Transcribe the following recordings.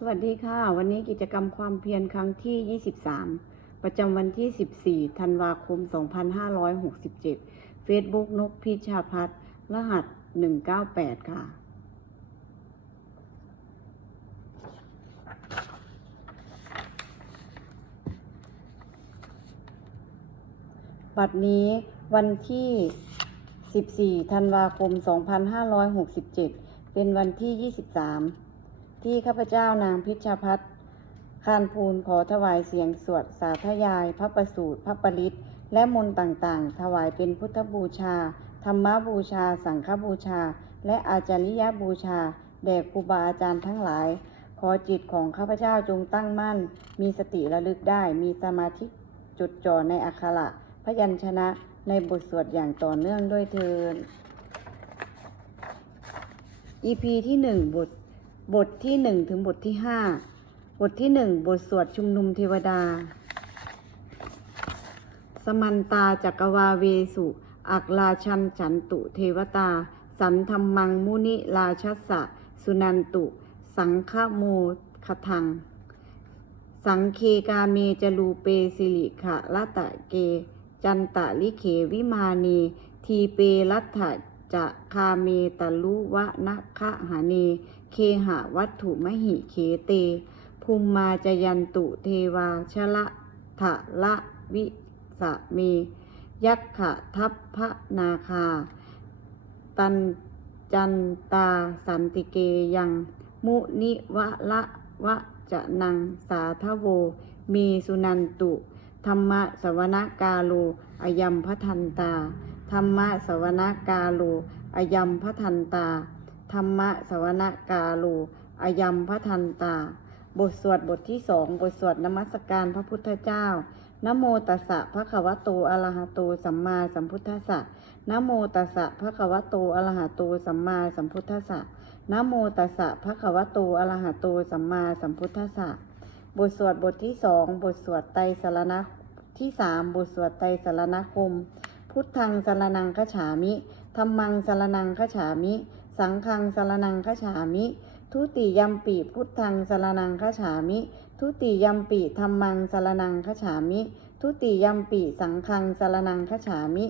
สวัสดีค่ะ วันนี้กิจกรรมความเพียรครั้งที่ 23 ประจำวันที่ 14 ธันวาคม 2567 Facebook นกพิชาพัฒน์รหัส 198 ค่ะ บัดนี้วันที่ 14 ธันวาคม 2567 เป็นวันที่ 23 ที่ข้าพเจ้านางพิชพัฒน์คานภูลขอถวายเสียงสวดสาธยาย พระประสูตรพระปริตและมนต์ต่างๆ ถวายเป็นพุทธบูชา ธรรมบูชา สังฆบูชา และอาจาริยบูชา แด่ครูบาอาจารย์ทั้งหลาย ขอจิตของข้าพเจ้าจงตั้งมั่น มีสติระลึกได้ มีสมาธิจดจ่อในอักขระพยัญชนะในบทสวดอย่างต่อเนื่องด้วยเทิน EP ที่หนึ่งบท บทที่หนึ่งถึงบทที่ห้าบทที่หนึ่งบทสวดชุมนุมเทวดา สมันตาจักวาเวสุ อักราชันฉันตุเทวตา สันธรรมังมุนิราชัสสะ สุนันตุ สังฆโมคทัง สังเคกาเมจลูเปสิริขะละตะเก จันตะลิเขวิมานี ทีเปรัตถะจะคาเมตลุวะนะคะหาเน เคหะวัตถุมหิเขเต ภูมิมาจยันตุเทวาชละทะละวิสะเม ยักขะทัพพะนาคา ตันจันตาสันติเกยัง มุนิวะละวะจะนังสาทโว มีสุนันตุ ธรรมะสวนกาโลอายัมพทันตา ธรรมะสวนกาโลอายัมพทันตา ธรรมะสวนกาโลอายัมพทันตา บทสวดบทที่สองบทสวดนมัสการพระพุทธเจ้านโมตัสสะภะคะวะโตอะระหะโตสัมมาสัมพุทธัสสะนโมตัสสะภะคะวะโตอะระหะโตสัมมาสัมพุทธัสสะนโมตัสสะภะคะวะโตอะระหะโตสัมมาสัมพุทธัสสะบทสวดบทที่สองบทสวดไตรสรณะที่สามบทสวดไตรสรณคม พุทธังสรนังคฉามิธรรมังสรนังคฉามิ สังฆังสารนังคฉามิ ทุติยัมปิพุทธังสารนังคฉามิ ทุติยัมปิธรรมังสารนังคฉามิ ทุติยัมปิสังฆังสารนังคฉามิ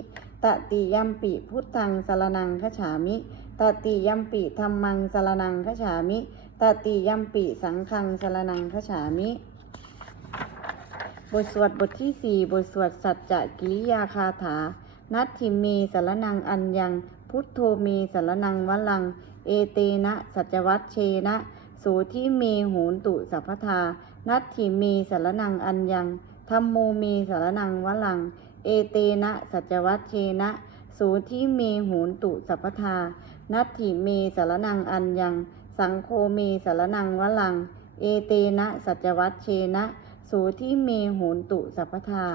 ตติยัมปิพุทธังสารนังคฉามิ ตติยัมปิธรรมังสารนังคฉามิ ตติยัมปิสังฆังสารนังคฉามิบทสวดบทที่สี่บทสวดสัจจะกิริยาคาถา นัตถิเมสารนังอัญญัง พุทโธเมสารนังวลัง เอเตนะ สัจวัตเชนะโสทิเมโหนตุสัพพทา นัตถิเมสารนังอัญญังธรรมโมเมสารนังวลัง เอเตนะ สัจวัตเชนะโสทิเมโหนตุสัพพทา นัตถิเมสารนังอัญญัง สังโฆเมสารนังวลัง เอเตนะ สัจวัตเชนะโสที่เมโหนตุสัพพทา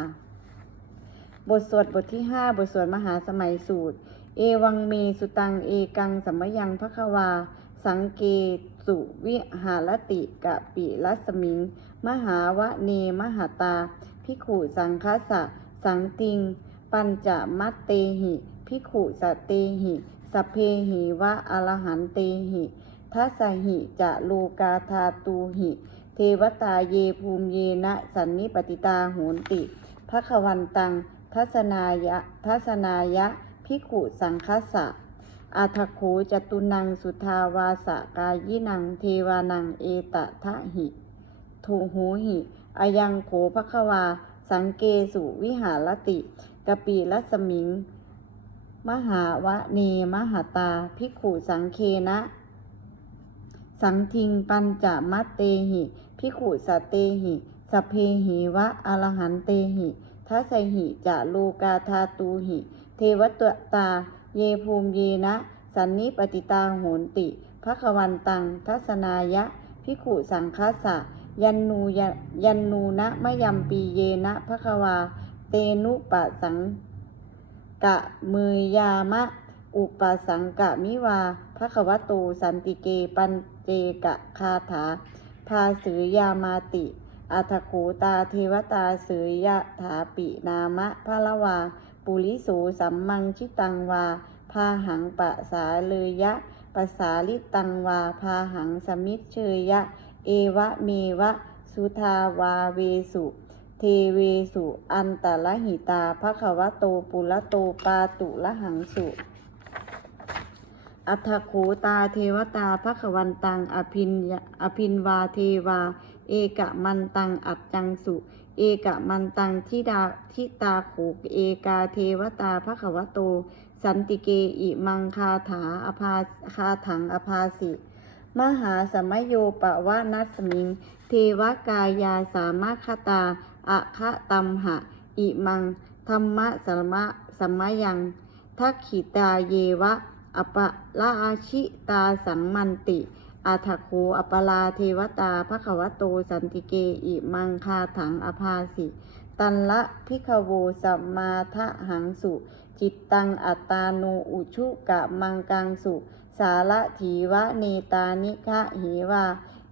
บทสวดบทที่ห้าบทสวดมหาสมัยสูตร เอวังเมสุตังเอกังสัมยังพระควา สังเกสุวิหารติกะปิรัสมิง มหาวะเนมหาตา พิขุสังคสะ สังติง ปัญจมัตเตหิ พิขุสเตหิสเพหิวะอรหันเตหิทัสหิจะโลกาธาตูหิ เทวตาเยภูมิเยนะสันนิปติตาโหนติภควันตัง ทัศนายะทัศนายะ พิขุสังคสะอาทโขจตุนังสุทาวาสกายินังเทวานังเอตทะหิทูหูหิอายังโขภควา สังเกสุวิหารติกปีรัสมิง มหาวะเนมหาตาพิกขุสังเคนะ สังทิงปัญจมัตเตหิพิขุสเตหิสเพหิวะอรหันเตหิทัสสหิจะโลกาธาตูหิ เทวตตา เยภูมิเยนะ สันนิปติตาโหนติภควันตัง ทัศนายะ พิขุสังคัสสะ ยันนูย,ยันนูนะมะยัมปีเยนะภควา เตนุปะสังกะมือยามะ อุปสังกะมิวาภควโตสันติเกปันเจกะคาถาพาสือยามาติอัทโขตาเทวตาสือยะถาปินามะพระละวา ปุริสูสัมมังชิตังวา พาหังปะสาเลยะปะสาลิตังวา พาหังสมิเชยะ เอวะเมวะ สุทาวาเวสุ เทเวสุ อันตะละหิตาภควโตปุระโตปาตุละหังสุอัฏฐโขตาเทวตาภควันตัง อภินยอภินวาเทวา เอกะมันตัง อัจจังสุ เอกมันตังทิดาทิตาโขเอกาเทวตาภควโต สันติเกอิมังคาถาอภาคาถังอภาสิ มหาสมโยปะวะนัสมิง เทวกายาสามคตาอะคะตัมหะ อิมังธรรมะสมะสมยังทักขิตาเยวะ อปะละอาชิตาสังมันติ อาทะโคอปลาเทวตาภควโตสันติเกอิมังคาถังอภาสิ ตันละพิขโวสัมมาทะหังสุ จิตตังอัตตาโนอุชุกะมังกังสุ สาระถีวะเนตานิคะเหวา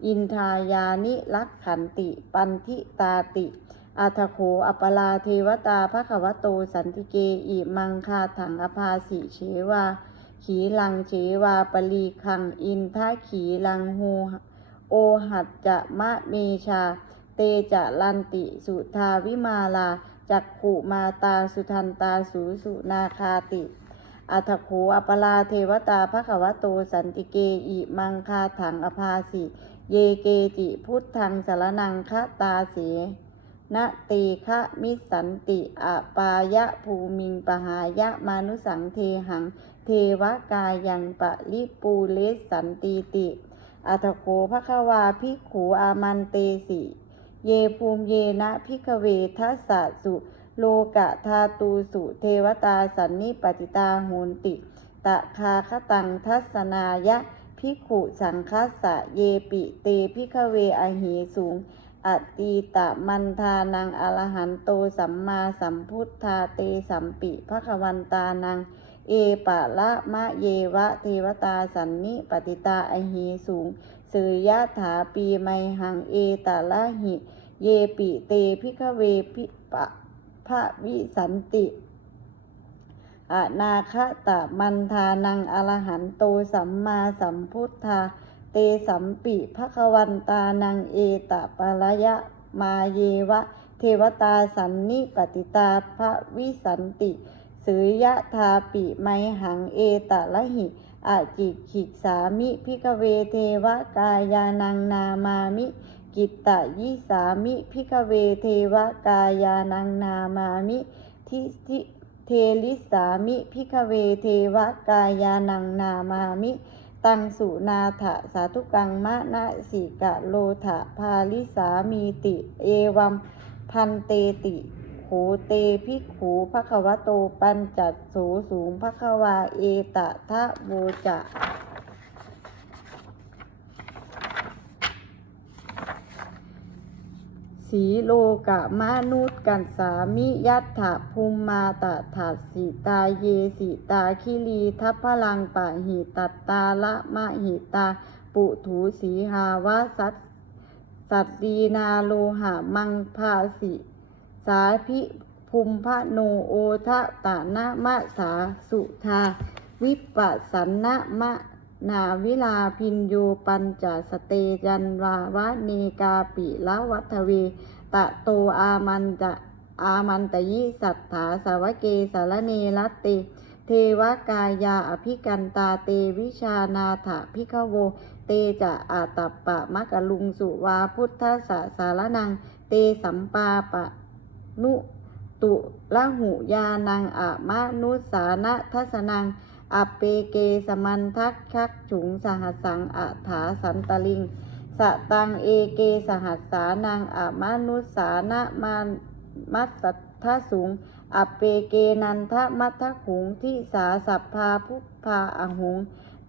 อินทายานิลักขันติ ปันทิตาติ อาทะโขอปลาเทวตาภควโตสันติเกอิมังคาถังอภาสิเชวา ขีลังเฉวาปลีคังอินทาขีลังโหโอหัดจะมะเมชา เตจะลันติสุทาวิมาลาจักขุมาตาสุทันตาสูสุนาคาติ อัทโขอปลาเทวตาภควโตสันติเกอิมังคาถังอภาสิ เยเกจิพุทธังสารนังคะตาเสนะตีคะมิสันติอปายะภูมิงปหายะมานุสังเทหัง เทวกายังปะลิปูเลสสันตีติอัตโขภควาภิขูอามันเตสิ เยภูมิเยนะพิกเวทัสสะสุ โลกะธาตูสุเทวตาสันนิปติตาโหนติ ตะคาคตังทัสนายะพิขุสังคัสสะเยปิเตพิกเวอหิสูงอตีตะมันทานังอรหันโตสัมมาสัมพุทธาเตสัมปิภควันตานัง เอปะละมะเยวะเทวตาสันนิปติตาอหิสูงเสยยะถาปีไมหังเอตะละหิ เยปิเตพิกเวพิปะพระวิสันติอนาคตะมันทานังอรหันโตสัมมาสัมพุทธา เตสัมปิภควันตานังเอตะปะระยะมาเยวะ เทวตาสันนิปติตาพระวิสันติ สืยะทาปิไมหังเอตะละหิอาจิขิกสามิพิกเวเทวกายานังนามามิ กิตตยิสามิพิกเวเทวกายานังนามามิทิทิเทลิสามิพิกเวเทวกายานังนามามิ ตังสุนาถะสาธุกังมะนะสิกะโลถะพาลิสามีติ เอวัมพันเตติ ขูเตพิกขูภควโตปัญจัดโสสูงภควาเอตะทะโวจะสีโลกะมนุษกันสามิยัตถะภูมมาตะถัสสิตาเยสิตาคิรีทัพพลังปะหิตัตตาละมะหิตา ปุถูสีหาวะสัตสัตดีนาโลหะมังภาสิ สาพิภูมพะโนโอทะตานะมะสาสุธา วิปัสสันนะมะนาวิลาพินโยปัญจสเตจันวาวะเนกาปิละวัทเวตะโตอามันจะอามันตยิสัทธาสาวเกสารเนรัตเต เทวกายาอภิกันตาเตวิชานาถะพิขโว เตจะอาตัปปะมะกะลุงสุวาพุทธสะสารนัง เตสัมปาปะ นุตุละหุยานังอะมะนุสานะทัสนังอเปเกสมันทักคักฉุงสหัสสังอัฐาสันตลิง สตังเอเกสหัสสานังอะมนุสานะมามัสสัทธสูงอเปเกนันทมัทธขุงที่สาสัพพาพุพาอหุง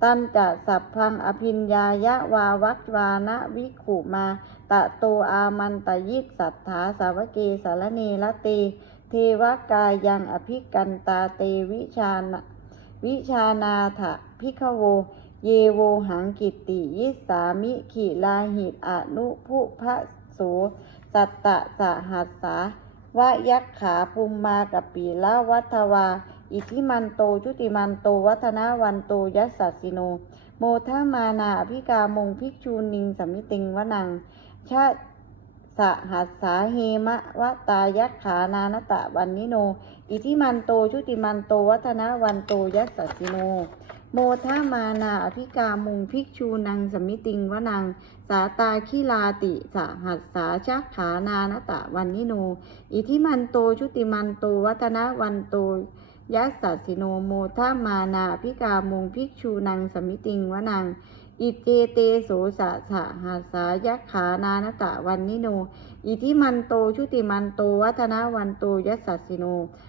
ตันจะสัพพังอภิญญายะวาวัตวานะวิขุมาตะโตอามันตยิตสัทธาสาวเกสารเนละเตเทวกายังอภิกันตาเตวิชานะวิชานาถะพิขโว เยโวหังกิติยิสามิขิลาหิตอนุพุพะโสสัตตะสหัสสาวะยักขาภูมมากับปีละวัทวา อิทิมันโตชุติมันโต วัฒนาวันโตยัสสสสิโน โมทามานาอภิกามงภิกชูนิงสมมิติงวนัง ชาสหัสสาเฮมะวะตายักขานานตะวันนิโน อิทิมันโตชุติมันโต วัฒนาวันโตยัสสสิโน โมทามานาอภิกามุงภิกชูนังสมมิติงวนัง สาตาคิลาติสหัสสาชักขานานตะวันนิโน อิทิมันโตชุติมันโต วัฒนาวันโต ยัสสสสิโนโมทามานาอภิกามุงภิกชูนังสมิติงวนัง อิเจเตโสสะสะหัสายักขานานตะวันนิโน อิทิมันโตชุติมันโตวัฒนวันโตยัสสสสิโน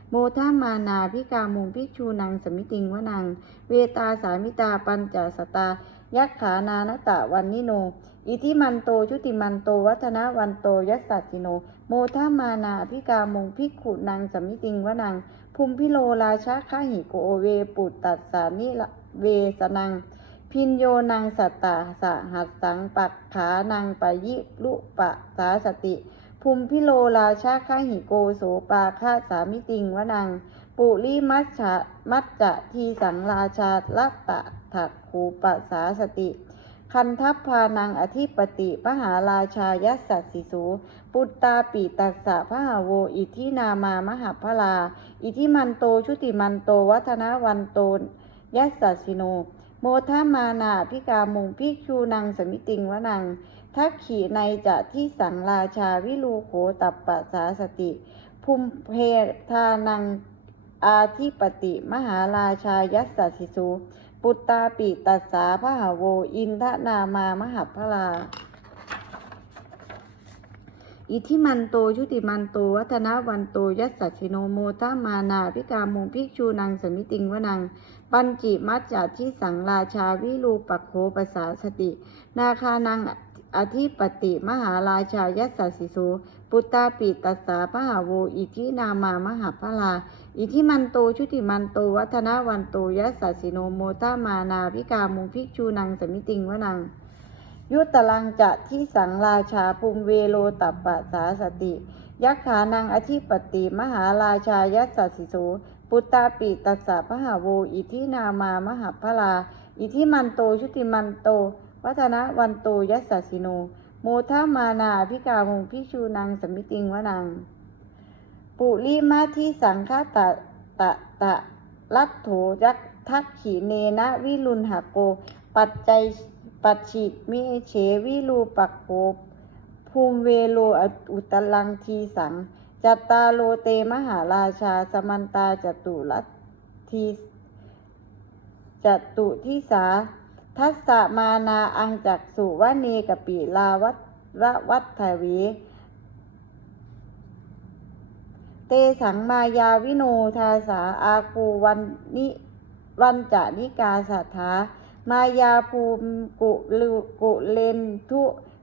โมทามานาพิกามุงภิกชูนังสมิติงวนัง เวตาสามิตาปัญจสตายักขานานตะวันนิโน อิทิมันโตชุติมันโตวัฒนวันโตยัสสสสิโน โมทามานาพิกามุงภิกขุนังสมิติงวนัง ภูมิพิโลราชาข้าหิโกเวปุตตัสสานิละเวสนัง พินโยนังสัตตาสหัสสังปักขานังปยิลุปะสาสติ ภูมิพิโลราชาข้าหิโกโสปาคาสามิติงวนัง ปุริมัชชะมัจจะทีสังราชาลัตตะถักขูปะสาสติ คันทัพพานังอธิปติพหาราชายัสสสสิสู ปุตตาปิตัสสะพระหาโว อิทินามามหาพลา อิทิมันโตชุติมันโตวัฒนวันโตยัสสสสิโน โมทามานาพิกามุงพิกชูนังสมิติงวนัง ทักขีในจะที่สังราชาวิลูโขตัปปะสาสติ ภูมิเพทานังอาทิปติมหาราชายัสสสิสู ปุตตาปิตัสสาพหาโว อินทนามามหาพลา อิทิมันโตชุติมันโต วัฒนวันโต ยัสสชิโนโมตามานา พิกามุงภิกชูนังสมิติงวนัง ปัญจิมัจจาที่สังราชาวิรูปักโขปสาสติ นาคานังอธิปติมหาราชายัสสสิโสปุตตาปิตัสสาพหาโว อิทินามามหาพลา อิทิมันโตชุติมันโต วัฒนาวันโตยัสสสิโนโมตามานาพิกามุงภิกชูนังสมิติงวนัง ยุตลังจะที่สังราชาภูมิเวโลตัปปะสาสติ ยักขานังอธิปติมหาราชายัสสสิโสปุตตาปิตัสสะพหาโว อิทินามามหาพลา อิทิมันโตชุติมันโต วัฒนวันโตยัสสิโน โมทามานาพิกามงพิชูนังสมิติงวนัง ปุริมาที่สังฆตะตะตะลัทโถยักทักขีเนนะวิรุณหโก ปัจจัยปัจฉิมิเฉวิรูปักโขภูมิเวโลอุตลังทีสังจัตตาโลเตมหาราชาสมันตาจตุลัททีจตุทิสา ทัสสะมานาอังจักสุวเนกปิลาวัตระวัฏทวี เตสังมายาวิโนทาสาอาคูวันนิวันจานิกาสัทธามายาภูมิกุลุกุเลนทุ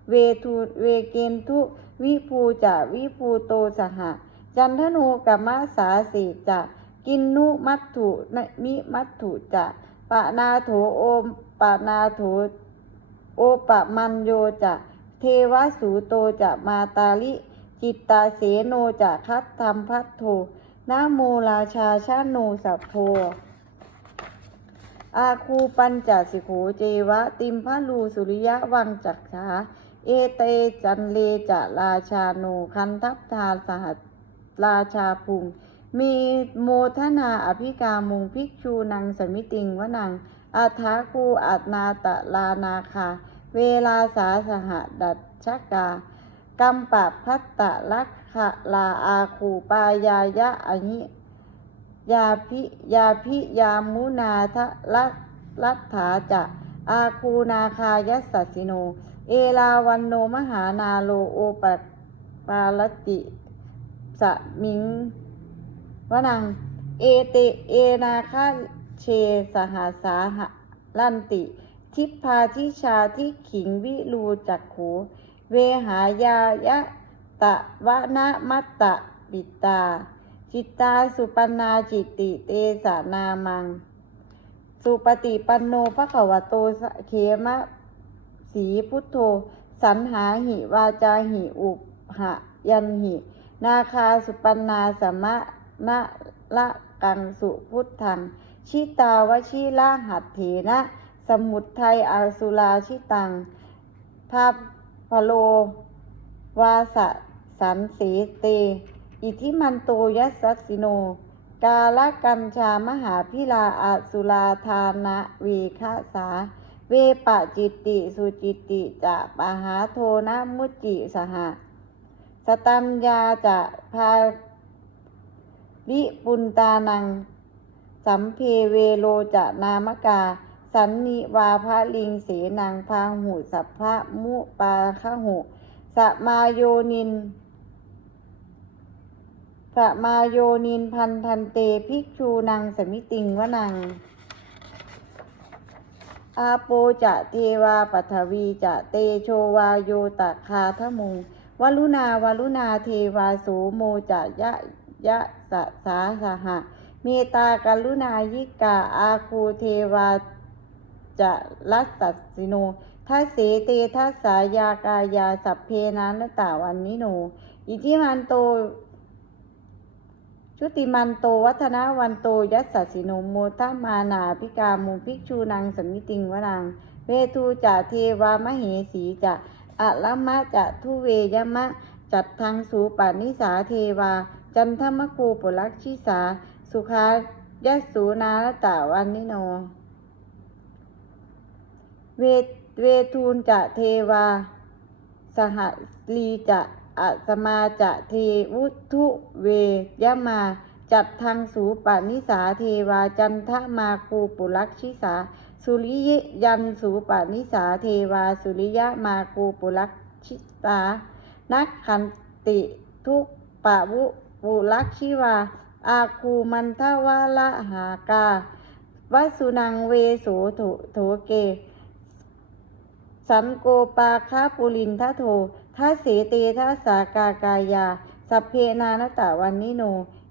เวทุเวเกนทุวิภูจะวิภูโตสหะ จันทโนกัมมะสาสีจะกินนุมัตถุนมิมัตถุจะปะนาโถโอมปะนาโถโอปะมันโยจะเทวสูโตจะมาตาลิ จิตตาเสโนจะคัตธรรมพัทโทนะโมราชาชาโนสัพโพอาคูปัญจสิโขเจวะ ติมพะลูสุริยะวังจักขาเอเตจันเลจะราชาโนคันทัพทาสหัสราชาพุง มีโมทนาอภิกามุงภิกชูนังสมิติงวนังอาทาคูอัตนาตะลานาคา เวลาสาสหดัชชกา กัมปะพัตตะลักขะลาอาคูปายายะอญิยาพิยาพิยามุนาทะลัลัทธาจะอาคูนาคายัสสสิโน เอลาวันโนมหานาโลโอปปาลติสมิงวนัง เอเตเอนาคาเชสหาสาหะลันติ ทิพพาทิชาทิขิงวิรูจักขู เวหายายะตะวะนะมัตตะปิตา จิตตาสุปันนาจิตติเตสานามัง สุปฏิปันโนภควโตสเขมะสีพุทโธ สันหาหิวาจาหิอุหะยันหิ นาคาสุปันนาสมะนะละกังสุพุทธัง ชิตาวชิละหัตเถนะ สมุทไทยอาสุราชิตังภาพ พโล วาสะสันเสเต อิทิมันโตยัสสสิโน กาลกัญชามหาพิลาอาสุราธานะเวคาสา เวปะจิตติสุจิตติจะปะหาโทนะมุจิสหะ สตัญญาจะพาวิปุนตานัง สัมเพเวโลจะนามกา สันนิวาพะลิงเสนังพาหุสัพพะมุปาคหุสมาโยนินสมาโยนินพันทันเตภิกชูนังสมิติงวนัง อาโปจะเทวาปัทวีจะเตโชวาโยตะคาทะมุงวลุนาวลุนาเทวาโสโมจะยะยะสะสาสหะ เมตากรุณายิกาอาคูเทวา จะรัสสัสสิโนทัสเสเตทัสสายากายาสัพเพนานตาวันนิโน อิทิมันโต ชุติมันโตวัฒนาวันโตยัสสสิโนโมทัมานาพิกามุภิกชูนังสมิติงวนังเวทูจะเทวามเหสีจะอะละมะจะทุเวยมะ จัดทางสูปานิสาเทวา จันทมคูปุลักชิสา สุขายสูนาลตาวันนิโน เวเวทูลจะเทวา สหลีจะอะสมาจะเทวุทุเวยมา จัดทางสูปานิสาเทวาจันทมาคูปุลักชิสา สุริยยันสูปานิสาเทวาสุริยะมาคูปุลักชิสานักขันติทุกปะวุปุลักชิวา อาคูมันทวาละหากาวัสุนังเวโสโถโถเก สันโกปาคาปุลินทโททัสเสเตทัสสากากายา สัพเพนานตะวันนิโน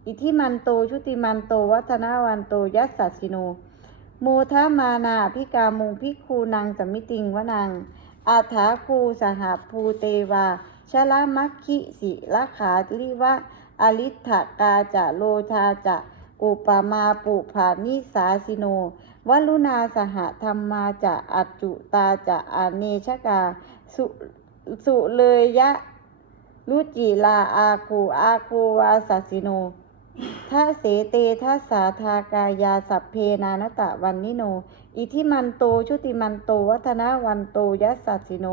อิทิมันโตชุติมันโตวัฒนาวันโตยัสสัสิโนโมทามานาพิกามุงพิกคูนังสมิติงวนัง อาถาคูสหภูเตวาชลามัคคิสิละขาลิวะ อลิทธกาจะโลชาจะ อุปมาปุภานิสาสิโน วลุนาสหธรรมาจะอัจจุตาจะอเนชกาสุสุเลยยะรุจิลาอาคูอาคูวาสัสิโนทัสเสเตทัสสาทากายาสัพเพนานตะวันนิโน อิทิมันโตชุติมันโตวัฒนาวันโตยัสสัสิโน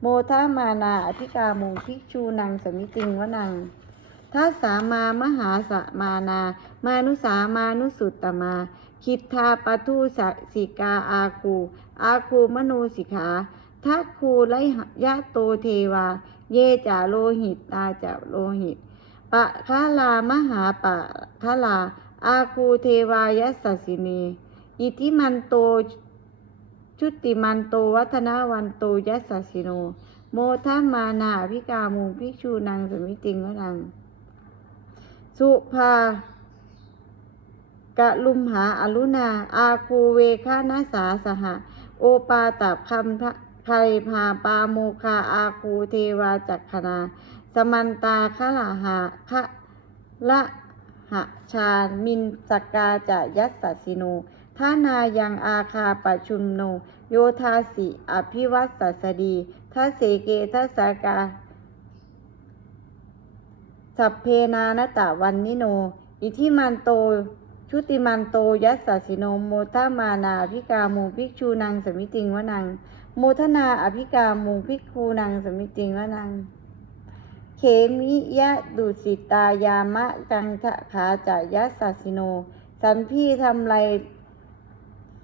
โมทามานาอธิกามุงภิกชูนังสมิติงวนังทัสสามามหาสมานามานุสามานุสุตตมา คิดทาปทุสสิกาอาคู อาคูมโนสิกขาทักคูไลยะโตเทวา เยจาโลหิตตาจาโลหิต ปะคาลามหาปะคาลา อาคูเทวายสสสิเนอิทิมันโตชุติมันโตวัฒนาวันโตยัสสิโน โมทัมมานาพิกามุงภิกชูนางสมิติงวนัง สุภา กะลุมหาอรุณาอาคูเวคานาสาสหะ โอปาตับคำทะไคพาปาโมคาอาคูเทวาจักขณาสมันตาคะละหาคะละหะชามินสกกาจะยัสสสิโนท่านายังอาคาปชุมโน โยธาสิ อภิวัตสัสดีทัสเสเกทัสสากา สัพเพนานตะวันนิโน อิทิมันโต ชุติมันโตยัสสสิโนโมทามานาอภิกามุภิกชูนังสมิติงวนังโมทนาอภิกามุภิกคูนังสมิติงวนัง เขมิยะดุสิตายามะจังทะขาจะยัสสสิโน สันพี่ทำไร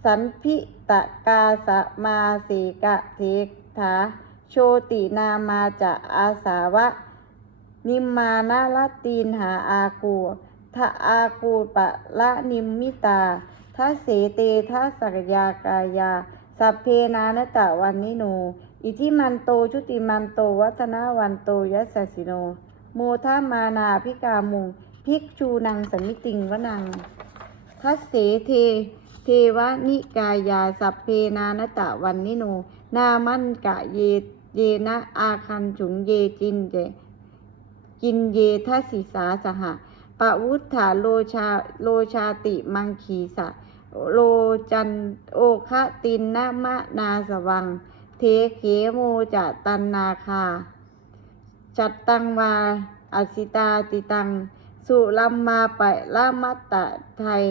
สันพิตะกาสะมาเสกะเทถาโชตินามาจะอาสาวะ นิมมานาลตีนหาอาคู ทะอาคูปะละนิมมิตาทัเสเตทัสสักยากายา สัพเพนานตะวันนิโน อิทิมันโตชุติมันโตวัฒนาวันโตยัสสสิโน โมทามานาพิกามุงภิกชูนังสัมิติงวนังทัสเสเท เทวนิกายา สัพเพนานตะวันนิโน นามันกะเยเยนะอาคันฉุงเยจินเจกินเยทัสิสาสหะ ปะวุฒาโลชาโลชาติมังคีสะโลจันโอคะตินนะมะนาสวัง เทเขโมจะตันนาคา จัตตังวาอสิตาติตัง สุลัมมาไปละมัตตะไทย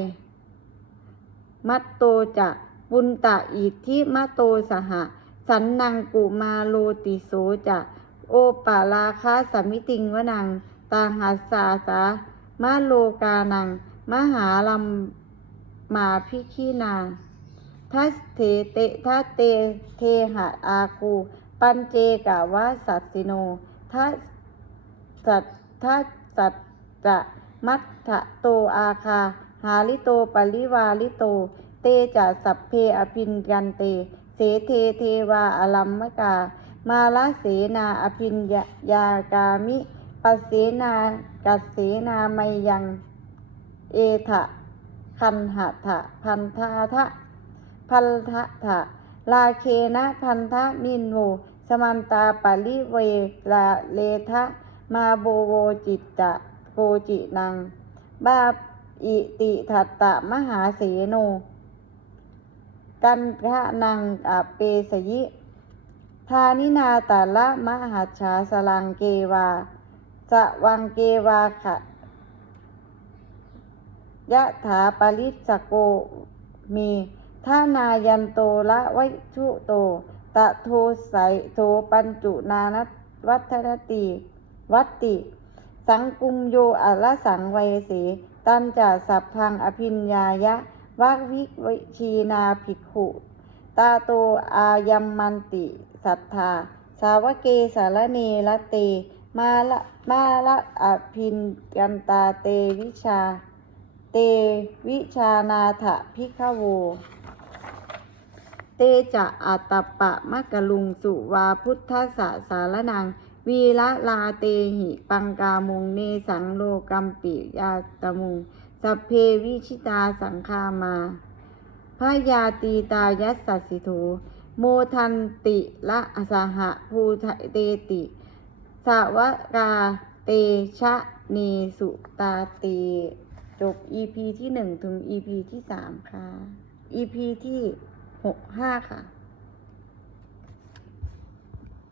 มัตโตจะปุนตะอิทธิมะโตสหะ สันนังกุมาโลติโสจะ โอปาลาคาสมิติงวนัง ตาหัสสาสา มะโลกานัง มหาลัมมาพิคีนาทัสเทเตทัเตเทหะอาคู ปัญเจกาวาสัสสิโนทัสสัตทัสัตจะมัตถะโตอาคา หาลิโตปริวาลิโต เตจะสัพเพอภินยันเต เสเทเทวาอลัมมกา มาลเสนาอภินยากามิ ปสเสนากัสเสนาไมยัง เอทะคันหะทะพันธาทะพันธะทะลาเคนะพันธะมินโวสมันตาปาลิเวลาเลทะมาโบโวจิตตะโกจินัง บาอิติทัตตะมหาเสโน กันทะนังอเปสยิ ทานินาตาละมหัจฉาสลังเกวา สวังเกวาขะยะถาปริสโกมีท่านายันโตละไวชุโต ตะโทไสโทปัญจุนานวัฒนติวัตติ สังกุมโยอะละสังไวสีตันจะสัพพังอภินญายะวักวิวิชีนาภิกขุตาโตอายัมมันติ สัทธา สาวเกสารเนละเต มาละมาละอภินกันตาเตวิชา เตวิชานาถพิฆโว เตจะอัตตปะมะกะลุงสุวาพุทธสะสารนัง วีละลาเตหิปังกามุงเนสังโลกัมปิยาตมุงสัพเพวิชิตาสังคามาพยาตีตายัสสสิโถโมทันติละอสหะภูทเตติ สาวกาเตชะเนสุตาเต จบ EP ที่หนึ่งถึง EP ที่สามค่ะ EP ที่หกห้าค่ะ